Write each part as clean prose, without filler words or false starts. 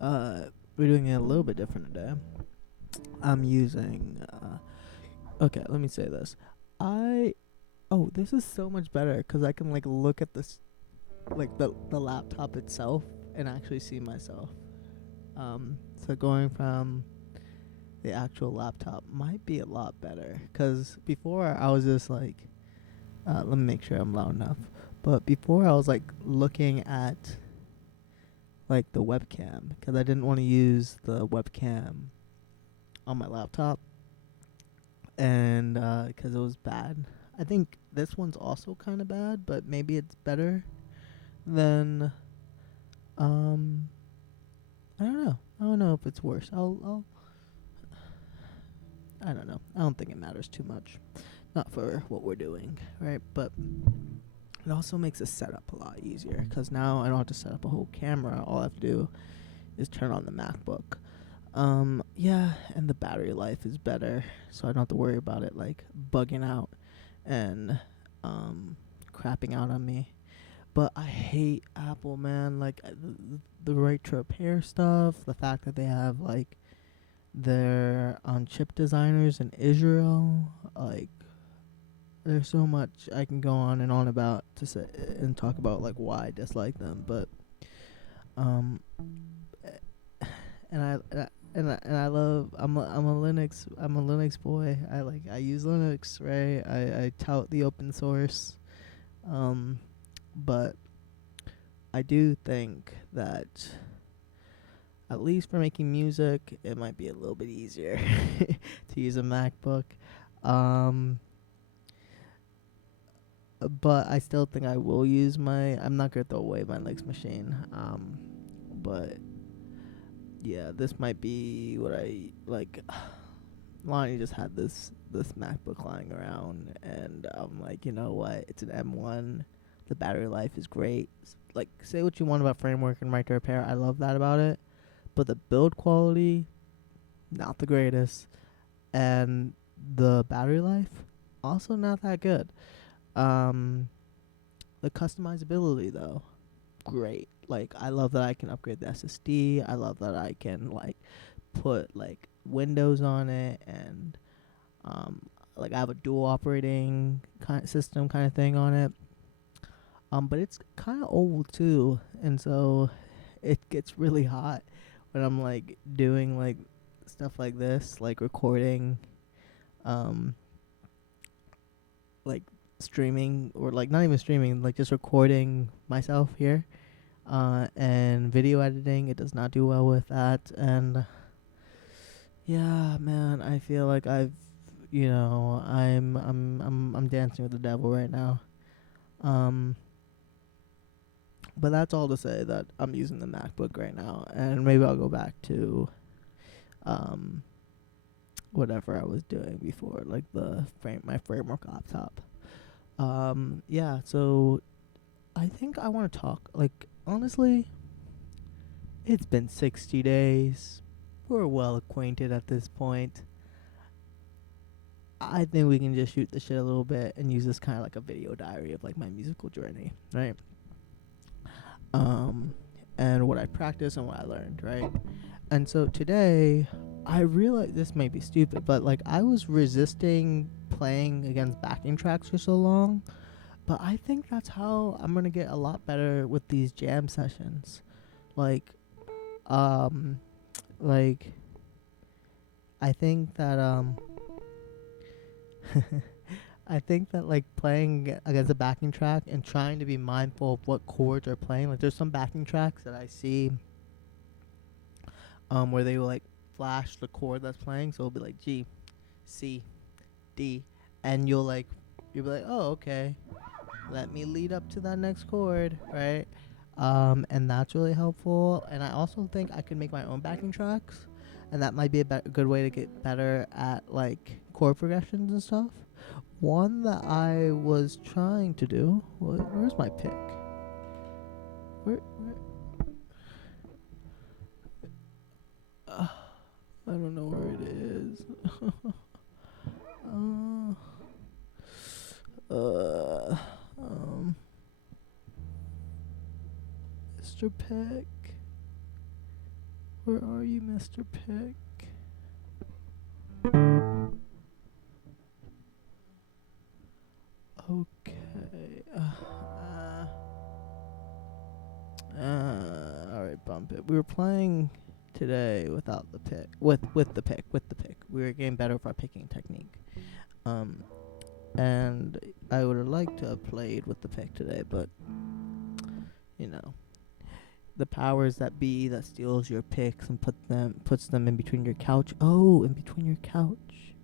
we're doing it a little bit different today. I'm using. Okay, let me say this. I. Oh, this is so much better because I can like look at this, like the laptop itself, and actually see myself. So going from the actual laptop might be a lot better because before I was just like, let me make sure I'm loud enough. But before I was like looking at like the webcam because I didn't want to use the webcam on my laptop, and because it was bad. I think this one's also kind of bad, but maybe it's better than um. I don't know. I don't know if it's worse. I don't know. I don't think it matters too much. Not for what we're doing, right? But it also makes the setup a lot easier because now I don't have to set up a whole camera. All I have to do is turn on the MacBook. Yeah, and the battery life is better, so I don't have to worry about it like bugging out and crapping out on me. But I hate Apple, man. Like the right to repair stuff, the fact that they have like their chip designers in Israel, like there's so much I can go on and on about to say and talk about like why I dislike them, but um and I love I'm a Linux boy. I use Linux, right? I tout the open source. But I do think that at least for making music, it might be a little bit easier to use a MacBook. Um but I still think I will use my. I'm not gonna throw away my Linux machine. But yeah, this might be what I like. Lonnie just had this MacBook lying around, and I'm like, you know what? It's an M1. The battery life is great. Like, say what you want about framework and right to repair. I love that about it, but the build quality, not the greatest, and the battery life, also not that good. Um, the customizability though, great. Like I love that I can upgrade the SSD. I love that I can like put like Windows on it, and um like I have a dual operating kind of system kind of thing on it. But it's kind of old too, and so it gets really hot when I'm like doing like stuff like this, like recording, um, like streaming or like not even streaming, like just recording myself here. And video editing, it does not do well with that. And yeah, man, I feel like I'm dancing with the devil right now. Um, but that's all to say that I'm using the MacBook right now, and maybe I'll go back to um whatever I was doing before, like my framework laptop. Yeah, so I think I want to talk like honestly. It's been 60 days. We're well acquainted at this point. I think we can just shoot the shit a little bit and use this kind of like a video diary of like my musical journey, right? Um, and what I practiced and what I learned, right? And so today, I realize this may be stupid, but like I was resisting playing against backing tracks for so long, but I think that's how I'm gonna get a lot better with these jam sessions. Like, um, like I think that I think that like playing against a backing track and trying to be mindful of what chords are playing. Like there's some backing tracks that I see where they will like flash the chord that's playing, so it'll be like G, C, D, and you'll be like, oh okay, let me lead up to that next chord, right? And that's really helpful. And I also think I can make my own backing tracks, and that might be a good way to get better at like chord progressions and stuff. One that I was trying to do. Where's my pick? Where I don't know where it is. uh, uh, um, Mr. Pick. Where are you, Mr. Pick? Okay. Alright, bump it. We were playing today without the pick. With the pick. With the pick. We were getting better with our picking technique. And I would have liked to have played with the pick today, but you know, the powers that be that steals your picks and puts them in between your couch. Oh, in between your couch.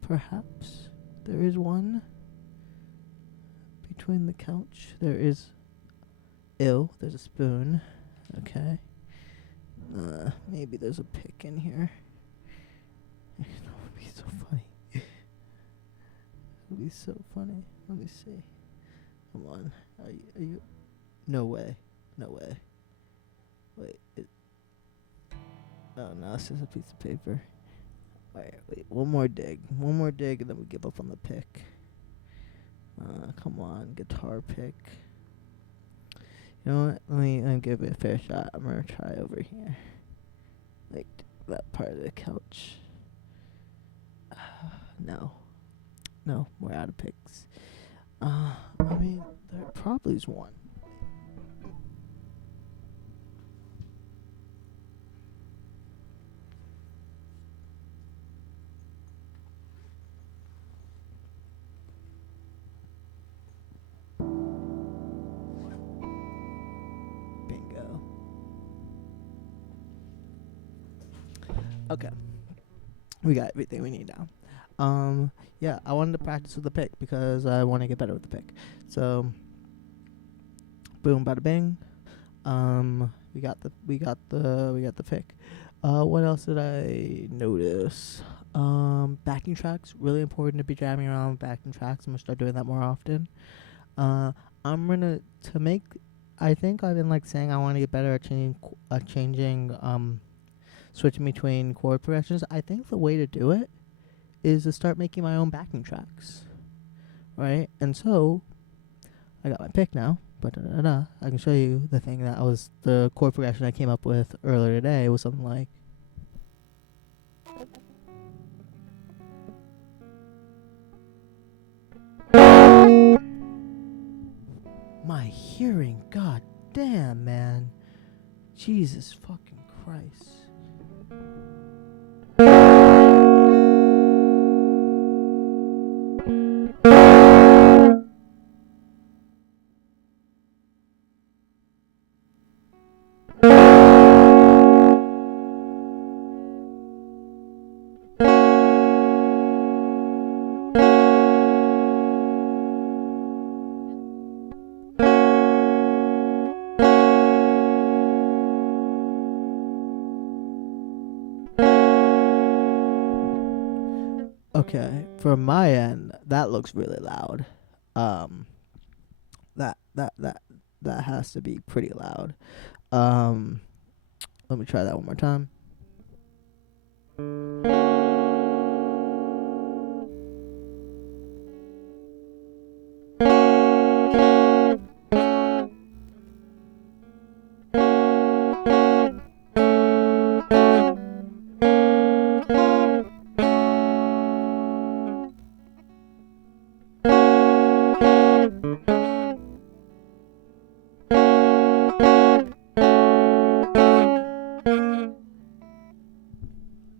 Perhaps there is one between the couch. There is. Ew, there's a spoon. Okay. Maybe there's a pick in here. That would be so funny. It would be so funny. Let me see. Come on. Are you? No way. No way. Wait. Oh no, it's just a piece of paper. Wait. One more dig, and then we give up on the pick. Come on, guitar pick. You know what? Let me give it a fair shot. I'm gonna try over here, like that part of the couch. No, we're out of picks. I mean, there probably is one. Bingo. Okay. We got everything we need now. Yeah, I wanted to practice with the pick because I want to get better with the pick. So, boom, bada bing. We got the pick. What else did I notice? Backing tracks, really important to be jamming around with backing tracks. I'm gonna start doing that more often. I think I've been saying I want to get better at switching between chord progressions. I think the way to do it is to start making my own backing tracks, right? And so I got my pick now, but I can show you the chord progression I came up with earlier today. It was something like. My hearing, god damn, man. Jesus fucking Christ. Okay, from my end, that looks really loud. That has to be pretty loud. Let me try that one more time.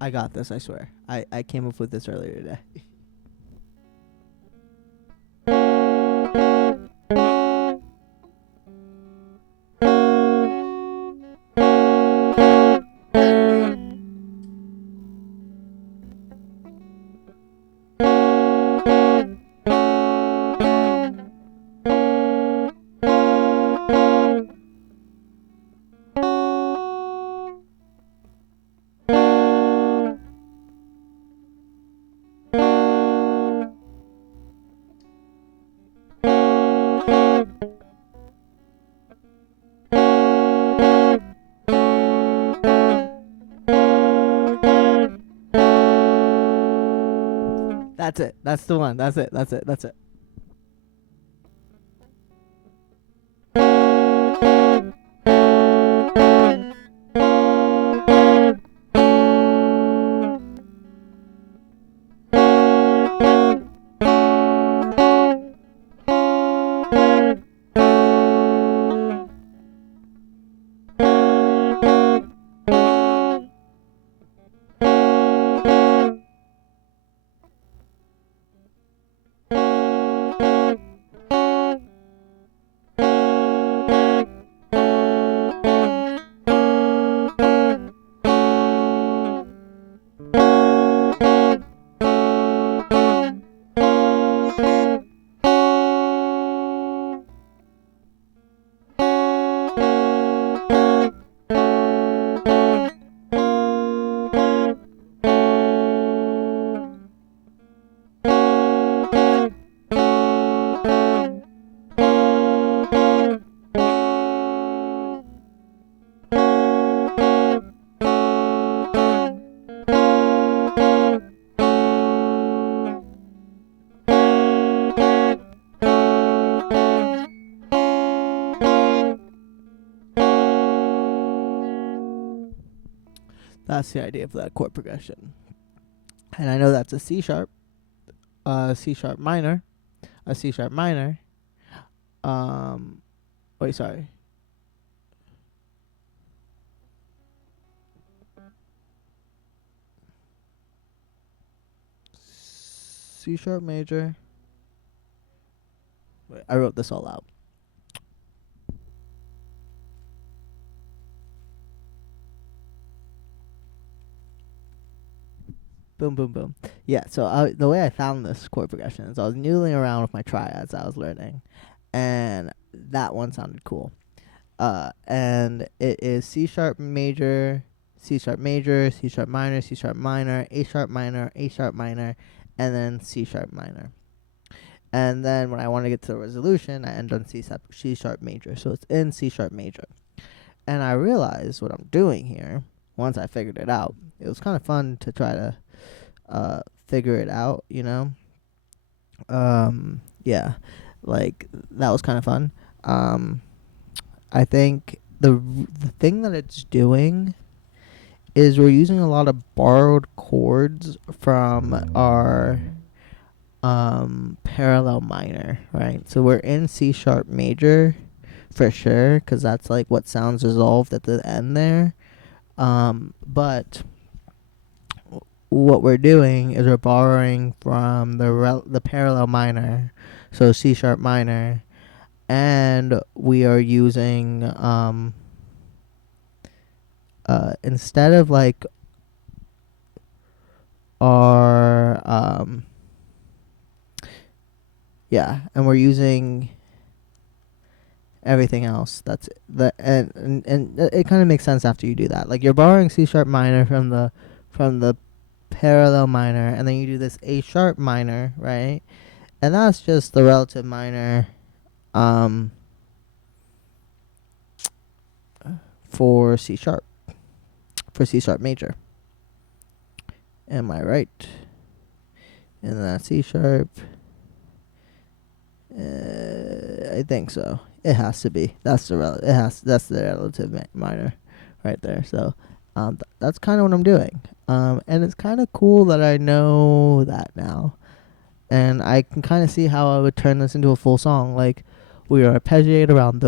I got this, I swear. I came up with this earlier today. That's it. That's the one. That's it. That's the idea of that chord progression. And I know that's a C sharp, C sharp minor, a C sharp minor. Wait, sorry. C sharp major. Wait, I wrote this all out. Boom, boom, boom. Yeah, so the way I found this chord progression is I was noodling around with my triads I was learning, and that one sounded cool. And it is C sharp major, C sharp major, C sharp minor, A sharp minor, and then C sharp minor. And then when I want to get to the resolution, I end on C sharp major. So it's in C sharp major. And I realized what I'm doing here once I figured it out. It was kind of fun to try to figure it out, you know? Yeah, like that was kind of fun. I think the thing that it's doing is we're using a lot of borrowed chords from our parallel minor, right? So we're in C sharp major for sure, because that's like what sounds resolved at the end there. But what we're doing is we're borrowing from the parallel minor, so C sharp minor, and we are using instead of like our yeah, and we're using everything else. That's the and it kind of makes sense after you do that. Like you're borrowing C sharp minor from the parallel minor, and then you do this A sharp minor, right? And that's just the relative minor for C sharp major. Am I right? And that's C sharp. I think so. It has to be. That's the relative minor, right there. So, that's kind of what I'm doing. And it's kind of cool that I know that now, and I can kind of see how I would turn this into a full song. Like, we would arpeggiate around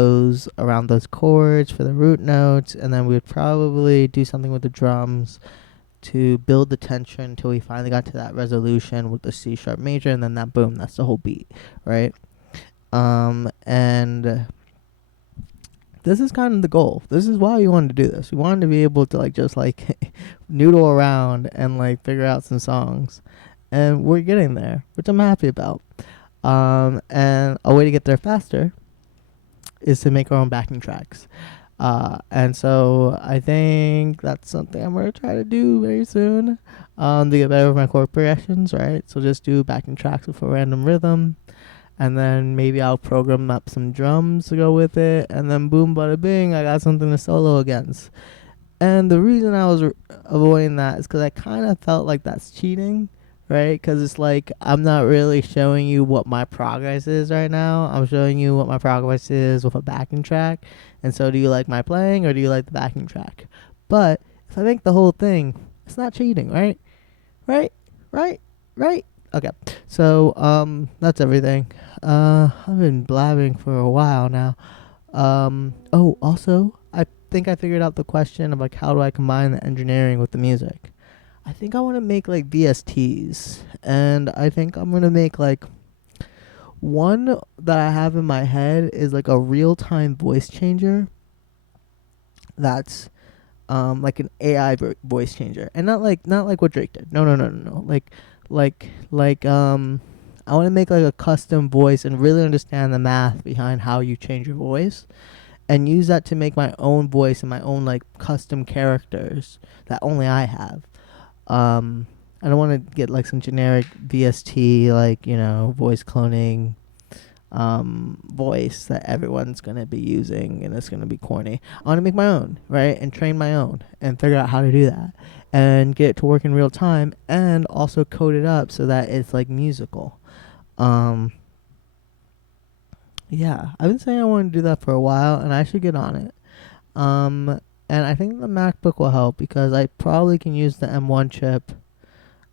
those chords for the root notes, and then we would probably do something with the drums to build the tension until we finally got to that resolution with the C sharp major, and then that boom, that's the whole beat, right? And this is kind of the goal. This is why we wanted to do this. We wanted to be able to like just like noodle around and like figure out some songs, and we're getting there, which I'm happy about. And a way to get there faster is to make our own backing tracks. And so I think that's something I'm gonna try to do very soon. To get better with my chord progressions, right? So just do backing tracks with a random rhythm, and then maybe I'll program up some drums to go with it, and then boom, bada bing, I got something to solo against. And the reason I was avoiding that is because I kind of felt like that's cheating, right? Because it's like I'm not really showing you what my progress is right now. I'm showing you what my progress is with a backing track. And so do you like my playing or do you like the backing track? But if I make the whole thing, it's not cheating, right? Right? Right? Right? Okay. So that's everything. I've been blabbing for a while now. Oh, also, I think I figured out the question of like how do I combine the engineering with the music. I think I want to make like VSTs, and I think I'm gonna make like one that I have in my head is like a real-time voice changer. That's like an AI voice changer, and not like what Drake did. No. Like I want to make like a custom voice and really understand the math behind how you change your voice, and use that to make my own voice and my own like custom characters that only I have. I don't want to get like some generic VST like voice cloning voice that everyone's gonna be using and it's gonna be corny. I want to make my own, right, and train my own and figure out how to do that and get it to work in real time and also code it up so that it's like musical. Yeah, I've been saying I want to do that for a while and I should get on it. And I think the MacBook will help because I probably can use the M1 chip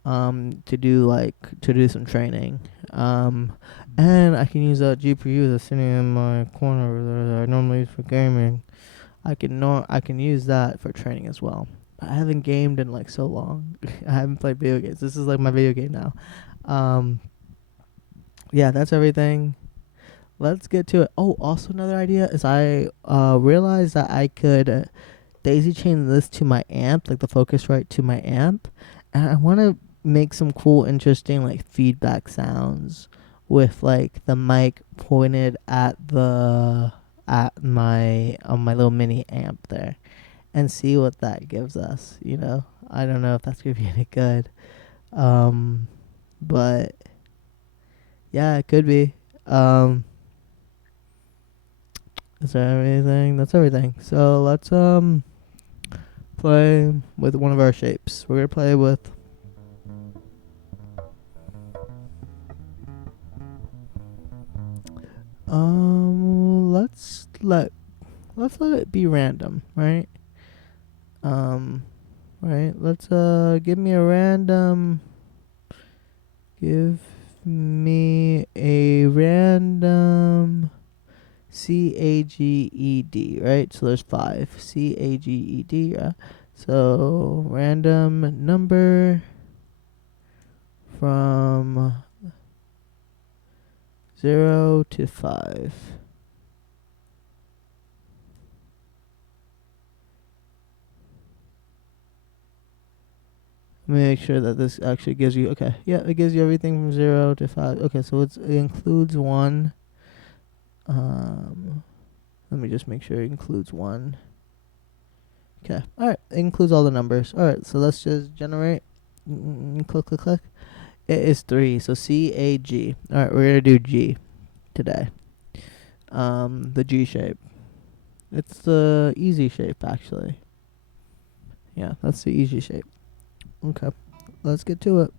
to do some training. And I can use that GPU that's sitting in my corner that I normally use for gaming. I can use that for training as well. I haven't gamed in like so long. I haven't played video games. This is like my video game now. Um, yeah, that's everything. Let's get to it. Oh, also another idea is I realized that I could daisy chain this to my amp, like the Focusrite to my amp, and I want to make some cool, interesting like feedback sounds with like the mic pointed at my on my little mini amp there, and see what that gives us. You know, I don't know if that's gonna be any good, um, but yeah, it could be. Um, is there anything? That's everything. So let's play with one of our shapes. We're gonna play with let's let it be random, right? Um right, let's give me a random CAGED, right? So there's 5 CAGED, yeah. So random number from 0 to 5. Let me make sure that this actually gives you, okay, yeah, it gives you everything from 0 to 5. Okay, so it includes 1. Let me just make sure it includes 1. Okay, alright, it includes all the numbers. Alright, so let's just generate. Click, click, click. It is 3, so CAG. Alright, we're gonna do G today. The G shape. It's the easy shape, actually. Yeah, that's the easy shape. Okay, let's get to it.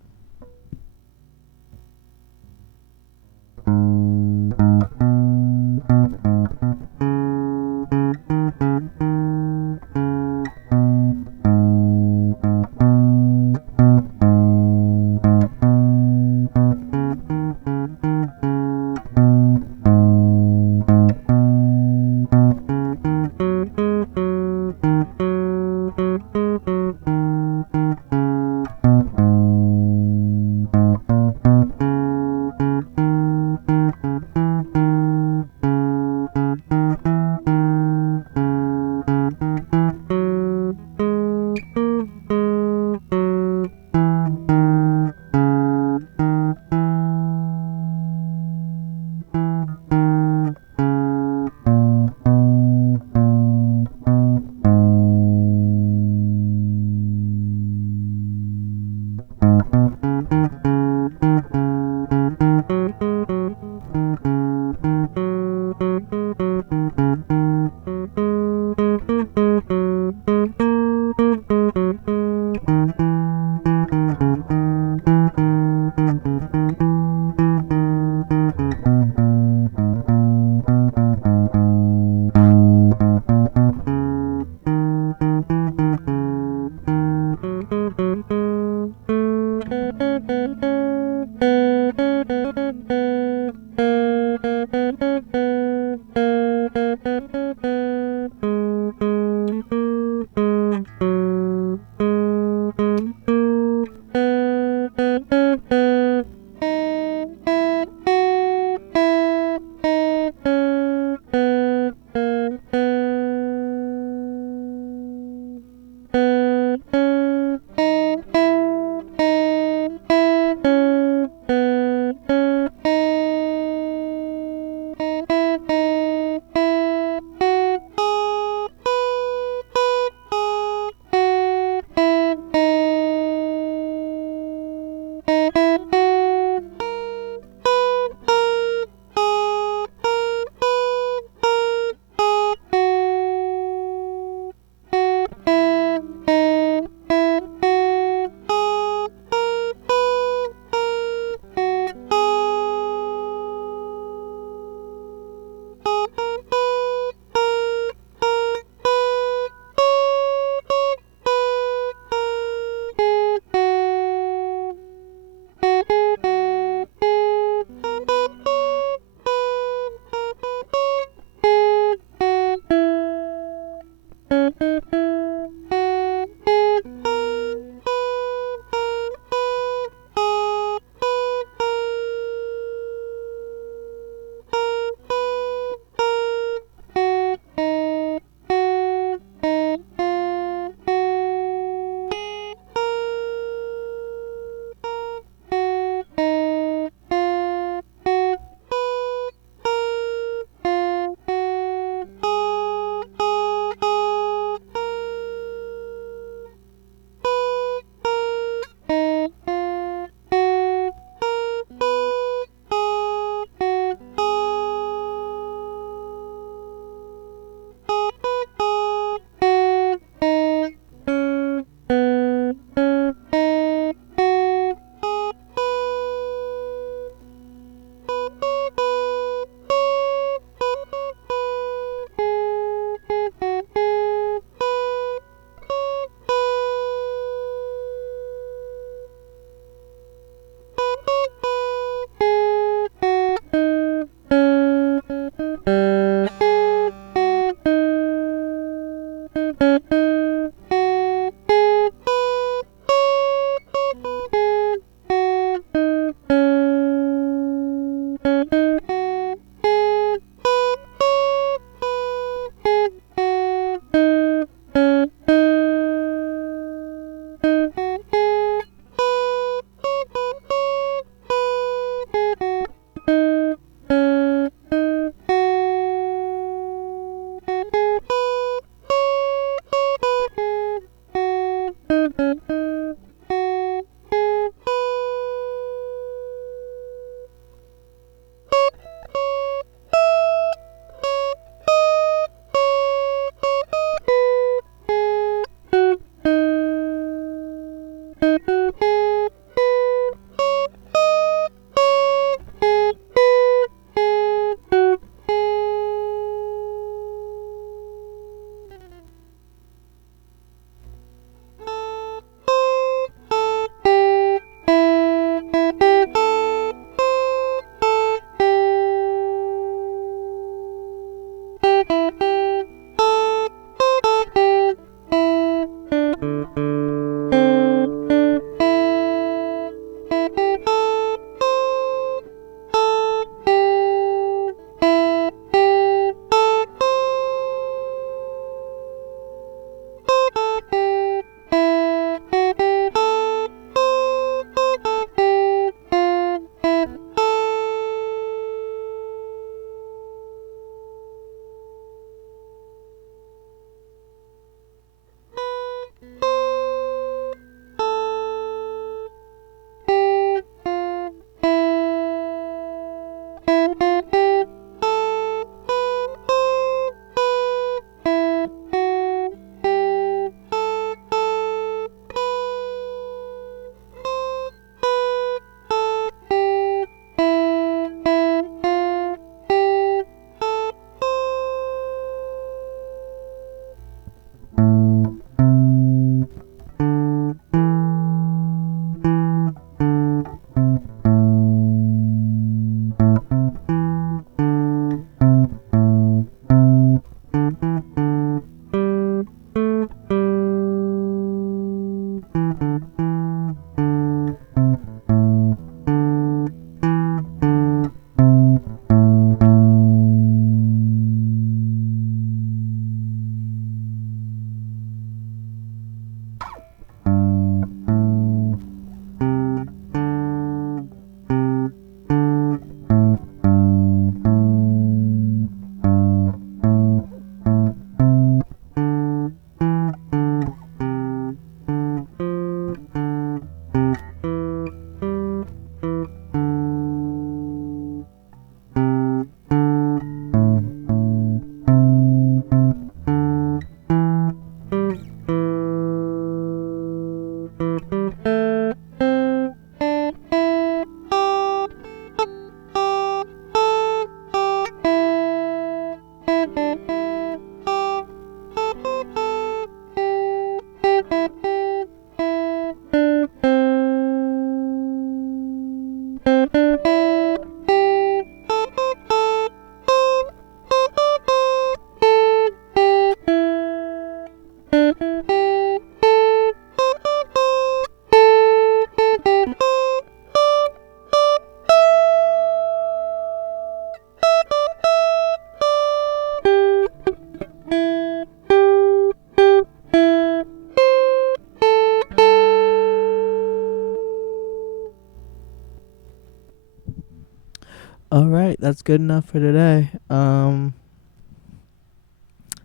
All right, that's good enough for today.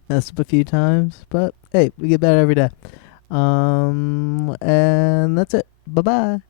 Messed up a few times, but hey, we get better every day. And that's it. Bye bye.